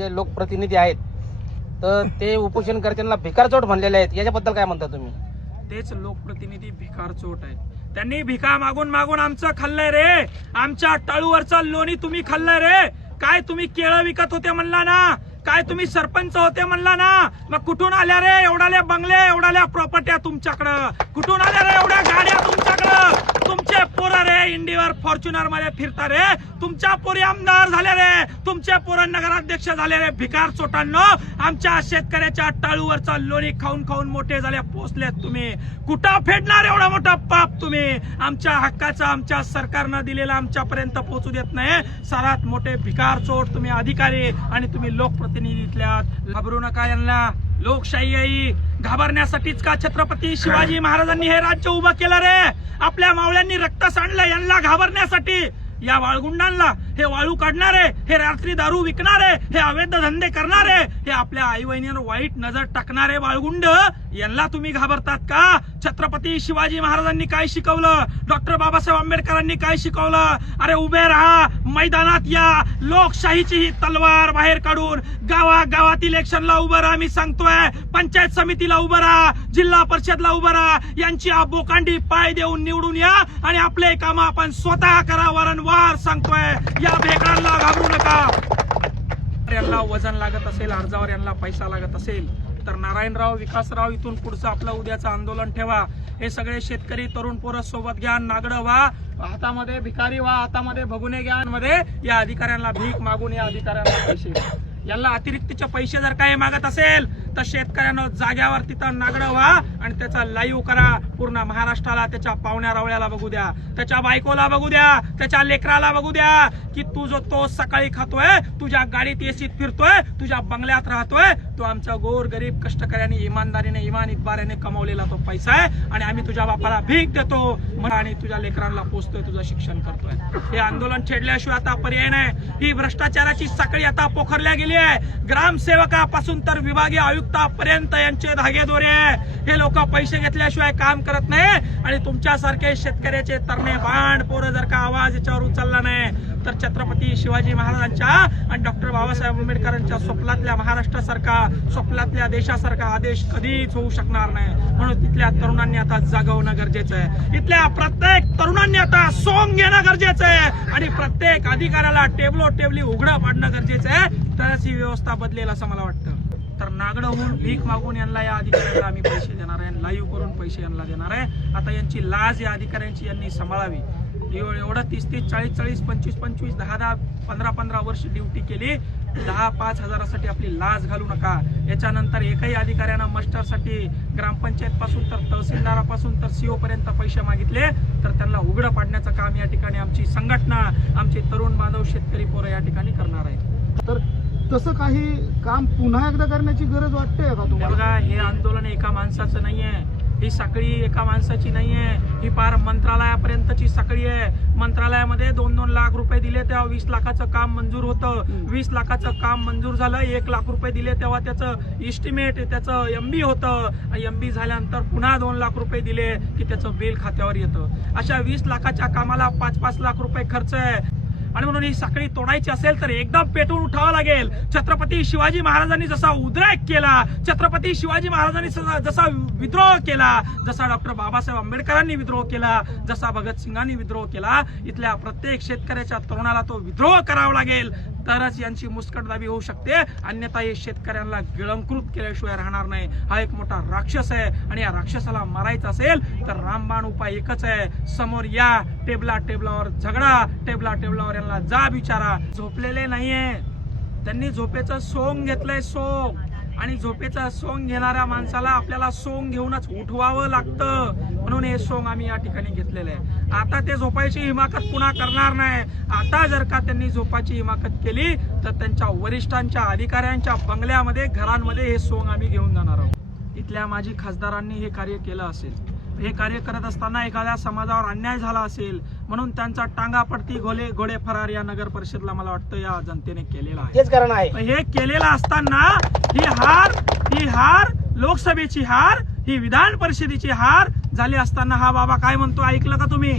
जे लोकप्रतिनिधी आहेत तर ते उपोषणकर्त्यांना भिकारचोट म्हणलेले आहेत, याच्याबद्दल काय म्हणता तुम्ही? तेच लोकप्रतिनिधी भिकारचोट आहेत. त्यांनी भिका मागून मागून आमचं खाल्लंय रे. आमच्या टाळूवरचं लोणी तुम्ही खाल्लंय रे. काय तुम्ही केळं विकत होते म्हणला ना, काय तुम्ही सरपंच होते म्हणला ना, मग कुठून आल्या रे एवढाले बंगले, एवढाल्या प्रॉपर्ट्या तुमच्याकडं? कुठून आल्या रे एवढ्या गाड्या तुमच्याकडं? तुमचे पोरं रे इंडिवर फॉर्च्युनर मध्ये फिरता रे. तुमच्या पोरी आमदार झाले रे, तुमचे पोरं नगराध्यक्ष झाले रे. भिकार चोटांनो, आमच्या शेतकऱ्याच्या टाळूवरचा लोणी खाऊन खाऊन मोठे झाले पोचलेत तुम्ही. कुठं फेडणार एवढा मोठा पाप तुम्ही? आमच्या हक्काचा आमच्या सरकारनं दिलेला आमच्यापर्यंत पोहोचू देत नाही. सर्वात मोठे भिकार चोट तुम्ही अधिकारी आणि तुम्ही लोकप्रतिनिधीतल्यात. घाबरू नका यांना. लोकशाही आई घाबरण्यासाठीच का छत्रपती शिवाजी महाराजांनी हे राज्य उभं केलं रे? आपल्या मावळ्यांनी रक्त सांडलं यांना घाबरण्यासाठी. या वाळगुंडांना, हे वाळू काढणारे, हे रात्री दारू विकणारे, हे अवैध धंदे करणारे, हे आपल्या आई बहिणीवर वाईट नजर टाकणारे वाळगुंड, यांना तुम्ही घाबरतात का? छत्रपती शिवाजी महाराजांनी काय शिकवलं? डॉक्टर बाबासाहेब आंबेडकरांनी काय शिकवलं? अरे उभे राहा, मैदानात या, लोकशाहीची ही तलवार बाहेर काढून गावागावात इलेक्शनला उभं राहा. मी सांगतोय, पंचायत समितीला उभं राहा, जिल्हा परिषदला उभं राहा. यांची बोकांडी पाय देऊन निवडून या आणि आपले काम आपण स्वतः करा. वारंवार सांगतोय, या भेकडांना घाबरू नका. यांना वजन लागत असेल, अर्जावर यांना पैसा लागत असेल तर नारायणराव, विकासराव, इथून पुढचं आपलं उद्याचं आंदोलन ठेवा. हे सगळे शेतकरी तरुण पोरं सोबत घ्या, नागडं व्हा, हातामध्ये भिकारी व्हा, हातामध्ये भगुने घ्या. मध्ये या अधिकाऱ्यांना भीक मागून या अधिकाऱ्यांना पैसे द्या. यांना अतिरिक्तचे पैसे जर काही मागत असेल तर शेतकऱ्यांना जाग्यावर तिथं नागडं व्हा आणि त्याचा लाईव्ह करा. पूर्ण महाराष्ट्राला, त्याच्या पाहुण्या रावळ्याला बघू द्या, त्याच्या बायकोला बघू द्या, त्याच्या लेकराला बघू द्या की तू जो तो सकाळी खातोय, तुझ्या गाडीत एसीत फिरतोय, तुझ्या बंगल्यात राहतोय, तो आमचा गोर गरीब कष्टकऱ्यांनी इमानदारीने इमान इतबाऱ्याने कमावलेला तो पैसा आहे आणि आम्ही तुझ्या बापाला भीक देतो आणि तुझ्या लेकरांना पोचतोय, तुझं शिक्षण करतोय. हे आंदोलन छेडल्याशिवाय आता पर्याय नाही. ही भ्रष्टाचाराची साखळी आता पोखरल्या गेली आहे. ग्रामसेवकापासून तर विभागीय आयुक्तापर्यंत यांचे धागेदोरे आहे. हे लोक पैसे घेतल्याशिवाय काम करत नाही आणि तुमच्यासारखे शेतकऱ्याचे तरणे बांड पोरं जर का आवाज याच्यावर उचलला नाही तर छत्रपती शिवाजी महाराजांच्या आणि डॉक्टर बाबासाहेब आंबेडकरांच्या स्वप्नातल्या महाराष्ट्रासारखा, स्वप्नातल्या देशासारखा आदेश कधीच होऊ शकणार नाही. म्हणून तिथल्या तरुणांनी आता जागवणं गरजेचं आहे. इथल्या प्रत्येक तरुणांनी आता सोंग घेणं गरजेचं आहे आणि प्रत्येक अधिकाऱ्याला टेबली उघडं पाडणं गरजेचं आहे. तरच ही व्यवस्था बदलेल असं मला वाटतं. तर नागडं होऊन भीक मागून यांना, या अधिकाऱ्यांना आम्ही पैसे देणार आहे, लाईव्ह करून पैसे यांना देणार आहे. आता यांची लाज या अधिकाऱ्यांची यांनी सांभाळावी. एवढं 30-30, 40-40, 25-25, 10-10, 15-15 वर्ष ड्युटी केली. 10-5 हजारासाठी आपली लाज घालू नका. याच्यानंतर एकही अधिकाऱ्यानं मस्टरसाठी ग्रामपंचायत पासून तर तहसीलदारापासून तर सीओ पर्यंत पैसे मागितले तर त्यांना उघडं पाडण्याचं काम या ठिकाणी आमची संघटना, आमचे तरुण बांधव शेतकरी पोरं या ठिकाणी करणार आहे. तर तसं काही काम पुन्हा एकदा करण्याची गरज वाटते का तुम्हाला? बघा, हे आंदोलन एका माणसाचं नाहीये, ही साखळी एका माणसाची नाहीये, ही पार मंत्रालयापर्यंतची साखळी आहे. मंत्रालयामध्ये 2-2 लाख रुपये दिले तेव्हा 20 लाखाचं काम मंजूर होतं. 20 लाखाचं काम मंजूर झालं, 1 लाख रुपये दिले तेव्हा त्याचं इस्टिमेट, त्याचं MB होतं. MB झाल्यानंतर पुन्हा 2 लाख रुपये दिले की त्याचं बिल खात्यावर येतं. अशा 20 लाखाच्या कामाला 5-5 लाख रुपये खर्च आहे. आणि म्हणून ही साखळी तोडायची असेल तर एकदम पेटून उठावं लागेल. छत्रपती शिवाजी महाराजांनी जसा उद्रेक केला, छत्रपती शिवाजी महाराजांनी जसा विद्रोह केला, जसा डॉक्टर बाबासाहेब आंबेडकरांनी विद्रोह केला, जसा भगतसिंगांनी विद्रोह केला, इथल्या प्रत्येक शेतकऱ्याच्या तरुणाला तो विद्रोह करावा लागेल. तरच यांची मुस्कटदाबी होऊ शकते. अन्यथा हे शेतकऱ्यांना गिळंकृत केल्याशिवाय राहणार नाही. हा एक मोठा राक्षस आहे आणि या राक्षसाला मारायचं असेल तर रामबाण उपाय एकच आहे. समोर या, टेबलावर झगडा, टेबलावर यांना जा विचारा. झोपलेले नाहीये त्यांनी, झोपेचं सोंग घेतलंय, सोंग. आणि झोपेचं सोंग घेणाऱ्या माणसाला आपल्याला सोंग घेऊनच उठवावं लागतं. म्हणून हे सोंग आम्ही या ठिकाणी घेतलेलं आहे. आता ते झोपायची हिमाकत पुन्हा करणार नाही. आता जर का त्यांनी झोपाची हिमाकत केली तर त्यांच्या वरिष्ठांच्या, अधिकाऱ्यांच्या बंगल्यामध्ये, घरांमध्ये हे सोंग आम्ही घेऊन जाणार आहोत. इथल्या माजी खासदारांनी हे कार्य केलं असेल, हे कार्य करत असताना एखाद्या समाजावर अन्याय झाला असेल म्हणून त्यांचा टांगा पडती घोडे फरार या नगर परिषदला मला वाटतं या जनतेने केलेला आहे. तेच कारण आहे. हे केलेलं असताना ही हार लोकसभेची हार, ही विधान परिषदेची हार झाली असताना हा बाबा काय म्हणतो ऐकलं का तुम्ही?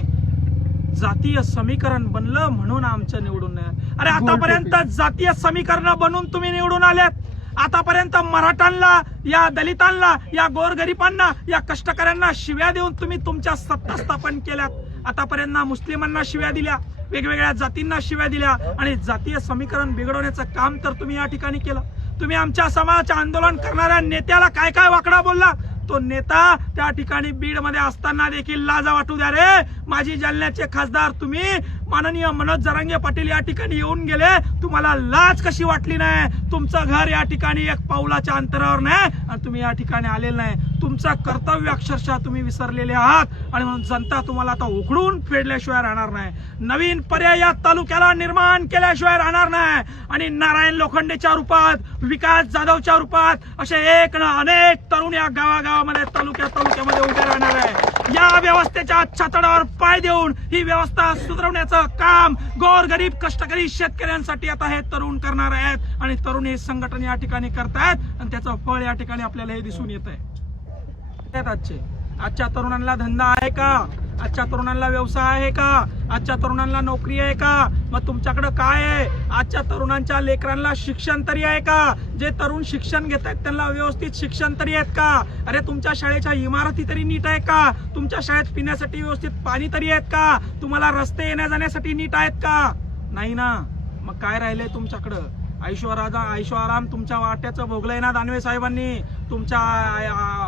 जातीय समीकरण बनलं म्हणून आमचं निवडून अरे आतापर्यंत जातीय समीकरण बनवून तुम्ही निवडून आल्यात. आतापर्यंत मराठ्यांना, या दलितांना, या गोरगरिबांना, या कष्टकऱ्यांना शिव्या देऊन तुम्ही तुमच्या सत्ता स्थापन केल्यात. आतापर्यंत मुस्लिमांना शिव्या दिल्या, वेगवेगळ्या जातींना शिव्या दिल्या आणि जातीय समीकरण बिघडवण्याचं काम तर तुम्ही या ठिकाणी केलं. तुम्ही आमच्या समाजाचे आंदोलन करणाऱ्या नेत्याला काय काय वाकडा बोलला. तो नेता त्या ठिकाणी बीड मध्ये असताना देखील लाजा वाटू द्या रे. माजी जालन्याचे खासदार तुम्ही माननीय मनोज जरांगे पाटील या ठिकाणी येऊन गेले, तुम्हाला लाज कशी वाटली नाही. तुमचं घर या ठिकाणी एक पाऊलाच्या अंतरावर नाही आणि तुम्ही या ठिकाणी आलेलं नाही. तुमचं कर्तव्य अक्षरशः तुम्ही विसरलेले आहात आणि म्हणून जनता तुम्हाला आता उखडून फेडल्याशिवाय राहणार नाही. नवीन पर्याय या तालुक्याला निर्माण केल्याशिवाय राहणार नाही आणि नारायण लोखंडेच्या रूपात, विकास जाधवच्या रूपात असे एक ना अनेक तरुण या गावागावामध्ये तालुक्यामध्ये उभे राहणार आहे. या व्यवस्थेच्या छातडावर पाय देऊन ही व्यवस्था सुधारवण्याचं काम गोरगरीब कष्टकरी शेतकऱ्यांसाठी आता हे तरुण करणार आहेत आणि तरुण हे संघटन या ठिकाणी करतायत आणि त्याचं फळ या ठिकाणी आपल्याला हे दिसून येत आहे. आजच्या तरुणांना धंदा आहे का? आजच्या तरुणांना व्यवसाय आहे का? आजच्या तरुणांना नोकरी आहे का? मग तुमच्याकडे काय आहे? आजच्या तरुणांच्या लेकरांना शिक्षण तरी आहे का? जे तरुण शिक्षण घेत आहेत त्यांना व्यवस्थित शिक्षण तरी आहेत का? अरे तुमच्या शाळेच्या इमारती तरी नीट आहे का? तुमच्या शाळेत पिण्यासाठी व्यवस्थित पाणी तरी आहेत का? तुम्हाला रस्ते येण्या जाण्यासाठी नीट आहेत का? नाही ना. मग काय राहिलंय तुमच्याकडं? ऐशोआराम तुमच्या वाट्याचं भोगलंय ना दानवे साहेबांनी. तुमच्या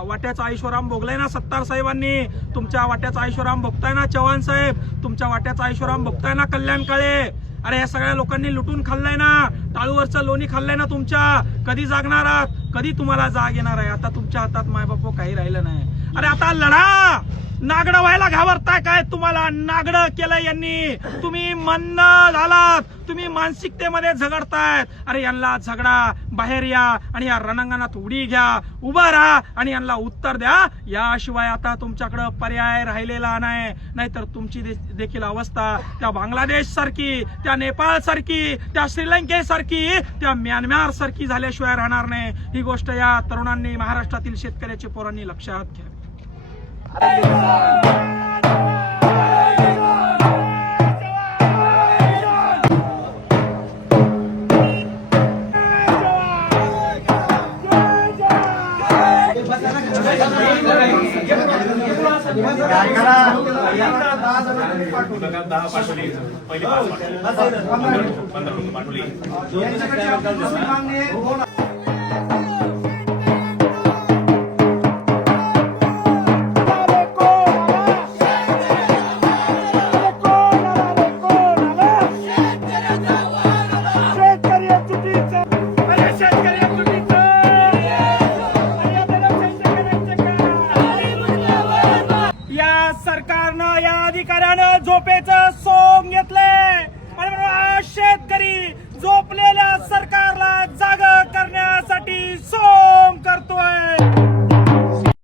वाट्याचा ऐशोराम भोगलाय ना सत्तार साहेबांनी. तुमच्या वाट्याचा ऐशोराम भोगताय ना चव्हाण साहेब. तुमच्या वाट्याचा ऐशोराम भोगताय ना कल्याण काळे. अरे या सगळ्या लोकांनी लुटून खाल्लाय ना. टाळूवरचं लोणी खाल्लंय ना तुमच्या. कधी जागणार आहात? कधी तुम्हाला जाग येणार आहे? आता तुमच्या हातात मायबापो काही राहिलं नाही. अरे आता लढा. नागडं व्हायला घाबरताय काय? तुम्हाला नागडं केलं यांनी. तुम्ही मंद झालात. तुम्ही मानसिकतेमध्ये झगडतायत. अरे यांना झगडा, बाहेर या आणि या रणांगणात उडी घ्या, उभा राहा आणि यांना उत्तर द्या. याशिवाय आता तुमच्याकडे पर्याय राहिलेला नाही. नाहीतर तुमची देखील अवस्था त्या बांगलादेश सारखी, त्या नेपाळ सारखी, त्या श्रीलंकेसारखी, त्या म्यानमार सारखी झाल्याशिवाय राहणार नाही. ही गोष्ट या तरुणांनी, महाराष्ट्रातील शेतकऱ्याच्या पोरांनी लक्षात घ्यावी. शेतकरी